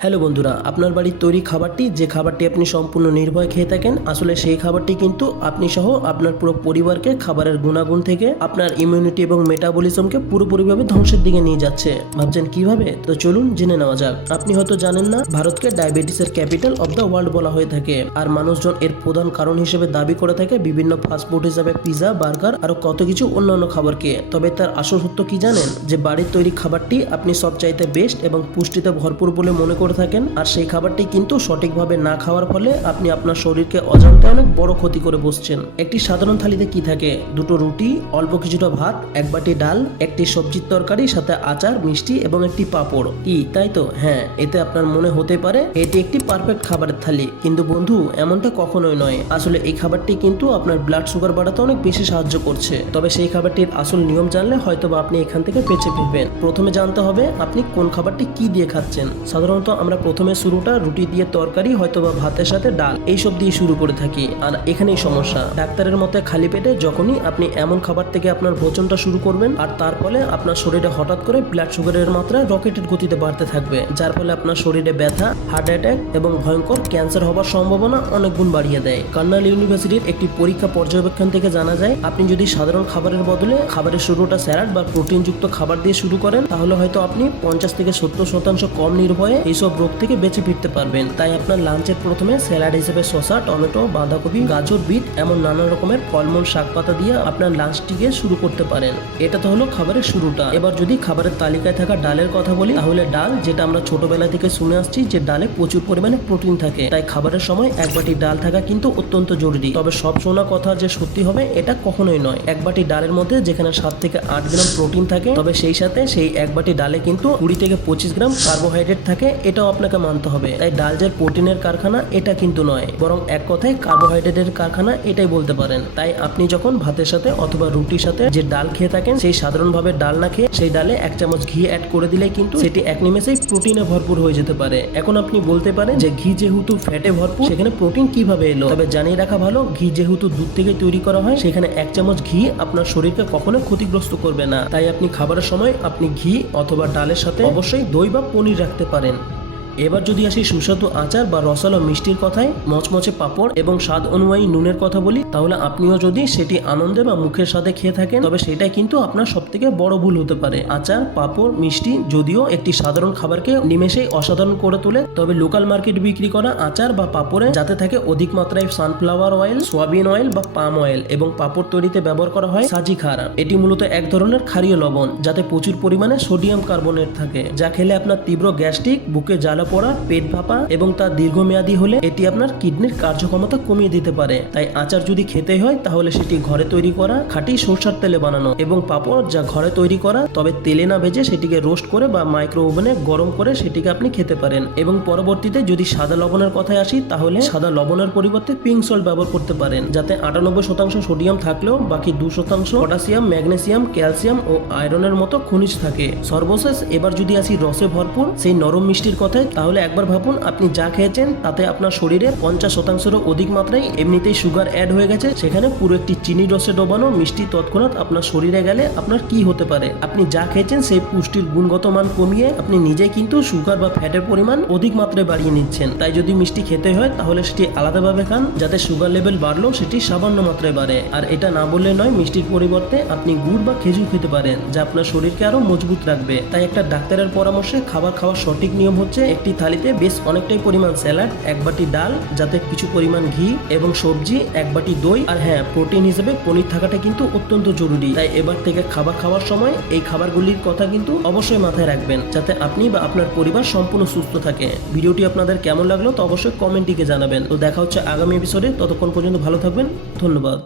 Hello বন্ধুরা, আপনার বাড়ির তৈরি খাবারটি যে খাবারটি আপনি সম্পূর্ণ নির্ভয়ে খেয়ে থাকেন, আসলে সেই খাবারটি কিন্তু আপনি সহ আপনার পুরো পরিবারকে খাবারের গুণাগুণ থেকে আপনার ইমিউনিটি এবং মেটাবলিজমকে পুরোপুরিভাবে ধ্বংসের দিকে নিয়ে যাচ্ছে। ভাবছেন কিভাবে? তো চলুন জেনে নেওয়া যাক। আপনি হয়তো জানেন না, ভারতকে ডায়াবেটিসের ক্যাপিটাল অব দ্য ওয়ার্ল্ড বলা হয়ে থাকে। আর মানুষজন এর প্রধান কারণ হিসেবে দাবি করে থাকে বিভিন্ন ফাস্টফুড হিসাবে পিৎজা, বার্গার আরো কত কিছু অন্যান্য খাবারকে। তবে তার আসল সত্য কি জানেন? যে বাড়ির তৈরি খাবারটি আপনি সবচাইতে বেস্ট এবং পুষ্টিতে ভরপুর বলে মনে করে থাকেন, আর সেই খাবারটি কিন্তু সঠিকভাবে না খাওয়ার ফলে আপনি আপনার শরীরকে অজান্তে অনেক বড় ক্ষতি করে বসছেন। একটি সাধারণ থালিতে কি থাকে? দুটো রুটি, অল্প কিছুটা ভাত, এক বাটি ডাল, একটি সবজির তরকারি, সাথে আচার, মিষ্টি এবং একটি পাঁপড়। কি তাই তো? হ্যাঁ, এতে আপনার মনে হতে পারে এটি একটি পারফেক্ট খাবারের থালি, কিন্তু বন্ধু এমনটা কখনোই নয়। আসলে এই খাবারটি কিন্তু আপনার ব্লাড সুগার বাড়াতে অনেক বেশি সাহায্য করছে। তবে সেই খাবারটির আসল নিয়ম জানলে হয়তোবা আপনি এখান থেকে বেঁচে ফিরবেন। প্রথমে জানতে হবে আপনি কোন খাবারটি কি দিয়ে খাচ্ছেন। সাধারণত আমরা প্রথমে শুরুটা রুটি দিয়ে তরকারি, হয়তোবা ভাতের সাথে ডাল, এইসব দিয়ে শুরু করে থাকি। আর এখানেই সমস্যা। ডাক্তারের মতে খালি পেটে যখনই আপনি এমন খাবার থেকে আপনার ভোজনটা শুরু করবেন, আর তার ফলে আপনার শরীরে হঠাৎ করে ব্লাড সুগারের মাত্রা রকেটের গতিতে বাড়তে থাকবে, যার ফলে আপনার শরীরে ব্যথা, হার্ট অ্যাটাক এবং ভয়ঙ্কর ক্যান্সার হওয়ার সম্ভাবনা অনেক গুণ বাড়িয়ে দেয়। কর্নেল ইউনিভার্সিটির একটি পরীক্ষা পর্যবেক্ষণ থেকে জানা যায়, আপনি যদি সাধারণ খাবারের বদলে খাবারের শুরুটা স্যালাড বা প্রোটিনযুক্ত খাবার দিয়ে শুরু করেন, তাহলে হয়তো আপনি 50 থেকে 70% কম নির্ভয়ে এইসব রোগ থেকে বেঁচে ফিরতে পারবেন। তাই আপনার লাঞ্চের প্রথমে স্যালাড হিসেবে শসা, টমেটো, বাঁধাকপি, গাজর, বিট এমন নানা রকমের ফলমূল, শাক পাতা দিয়ে আপনার লাঞ্চটিকে শুরু করতে পারেন। এটা তো হলো খাবারের শুরুটা। এবার যদি খাবারের তালিকায় থাকা ডালের কথা বলি, তাহলে ডাল, যেটা আমরা ছোটবেলা থেকে শুনে আসছি যে ডালে প্রচুর পরিমাণে প্রোটিন থাকে, তাই খাবারের সময় এক বাটি ডাল থাকা কিন্তু অত্যন্ত জরুরি। তবে সব শোনা কথা যে সত্যি হবে এটা কখনোই নয়। এক বাটি ডালের মধ্যে যেখানে 7 থেকে 8 গ্রাম প্রোটিন থাকে, তবে সেই সাথে সেই এক বাটি ডালে কিন্তু 20 থেকে 25 গ্রাম কার্বোহাইড্রেট থাকে, এটাও আপনাকে মানতে হবে। তাই ডাল যে প্রোটিনের কারখানা এটা কিন্তু নয়, বরং এক কথায় কার্বোহাইড্রেটের কারখানা এটাই বলতে পারেন। তাই আপনি যখন ভাতের সাথে অথবা রুটির সাথে যে ডাল খেয়ে থাকেন, সেই সাধারণভাবে ডাল না খেয়ে সেই ডালে 1 চামচ ঘি অ্যাড করে দিলে কিন্তু সেটি এক নিমেষেই প্রোটিনে ভরপুর হয়ে যেতে পারে। এখন আপনি বলতে পারেন যে ঘি যেহেতু ফ্যাটে ভরপুর, সেখানে প্রোটিন কিভাবে এলো? তবে জানিয়ে রাখা ভালো, ঘি যেহেতু দুধ থেকে তৈরি করা হয়, সেখানে 1 চামচ ঘি আপনার শরীরকে কখনো ক্ষতিগ্রস্ত করবে না। তাই আপনি খাবারের সময় আপনি ঘি অথবা ডালের সাথে অবশ্যই দই বা পনির রাখতে পারেন। এবার যদি আসি সুস্বাদু আচার বা রসালো মিষ্টির কথায়, মচমচে পাঁপড় এবং স্বাদ অনুযায়ী নুনের কথা বলি, তাহলে আপনিও যদি সেটি আনন্দে বা মুখের সাথে খেয়ে থাকেন, তবে সেটাই কিন্তু আপনার সব থেকে বড় ভুল হতে পারে। আচার, পাঁপড়, মিষ্টি যদিও একটি সাধারণ খাবারকে নিমেষেই অসাধারণ করে তোলে, তবে লোকাল মার্কেট বিক্রি করা আচার বা পাঁপড়ে যাতে থাকে অধিক মাত্রায় সানফ্লাওয়ার অয়েল, সয়াবিন অয়েল বা পাম অয়েল, এবং পাঁপড় তৈরিতে ব্যবহার করা হয় সাজি খার। এটি মূলত এক ধরনের ক্ষারীয় লবণ, যাতে প্রচুর পরিমাণে সোডিয়াম কার্বনেট থাকে, যা খেলে আপনার তীব্র গ্যাস্ট্রিক, বুকে জ্বালা পড়া, পেট ভাপা এবং তার দীর্ঘমেয়াদী হলে এটি আপনার কিডনির কার্যক্ষমতা কমিয়ে দিতে পারে। তাই আচার যদি খেতে হয়, তাহলে সেটি ঘরে তৈরি করা খাঁটি সরষের তেলে বানানো, এবং পাঁপড় যা ঘরে তৈরি করা, তবে তেলে না ভেজে সেটিকে রোস্ট করে বা মাইক্রো ওভেনে গরম করে সেটিকে আপনি খেতে পারেন। এবং পরবর্তীতে যদি সাদা লবণের কথায় আসি, তাহলে সাদা লবণের পরিবর্তে পিঙ্ক সল্ট ব্যবহার করতে পারেন, যাতে 98% সোডিয়াম থাকলেও বাকি 2% পটাশিয়াম, ম্যাগনেসিয়াম, ক্যালসিয়াম ও আয়রনের মতো খনিজ থাকে। সর্বশেষ এবার যদি আসি রসে ভরপুর সেই নরম মিষ্টির কথায়, তাহলে একবার ভাবুন আপনি যা খেয়েছেন তাতে আপনার শরীরে 50%-এরও অধিক মাত্রায় এমনিতেই সুগার অ্যাড হয়ে গেছে, সেখানে পুরো একটি চিনি রসে ডোবানো মিষ্টি তৎক্ষণাৎ আপনার শরীরে গেলে আপনার কি হতে পারে? আপনি যা খেয়েছেন সেই পুষ্টির গুণগত মান কমিয়ে আপনি নিজেই কিন্তু সুগার বা ফ্যাটের পরিমাণ অধিক মাত্রায় বাড়িয়ে নিচ্ছেন। তাই যদি মিষ্টি খেতে হয়, তাহলে সেটি আলাদাভাবে খান, যাতে সুগার লেভেল বাড়লেও সেটি সামান্য মাত্রায় বাড়ে। আর এটা না বললে নয়, মিষ্টির পরিবর্তে আপনি গুড় বা খেজুর খেতে পারেন, যা আপনার শরীরকে আরো মজবুত রাখবে। তাই একটা ডাক্তারের পরামর্শে খাবার খাওয়ার সঠিক নিয়ম হচ্ছে, একটি থালিতে বেশ অনেকটাই পরিমাণ স্যালাড, 1 বাটি ডাল, যাতে কিছু পরিমাণ ঘি এবং সবজি, 1 বাটি দই, আর হ্যাঁ, প্রোটিন হিসেবে পনির থাকাটা কিন্তু অত্যন্ত জরুরি। তাই এবার থেকে খাবার খাওয়ার সময় এই খাবারগুলির কথা কিন্তু অবশ্যই মাথায় রাখবেন, যাতে আপনি বা আপনার পরিবার সম্পূর্ণ সুস্থ থাকে। ভিডিওটি আপনাদের কেমন লাগলো তো অবশ্যই কমেন্টে জানাবেন। তো দেখা হচ্ছে আগামী এপিসোডে, ততক্ষণ পর্যন্ত ভালো থাকবেন। ধন্যবাদ।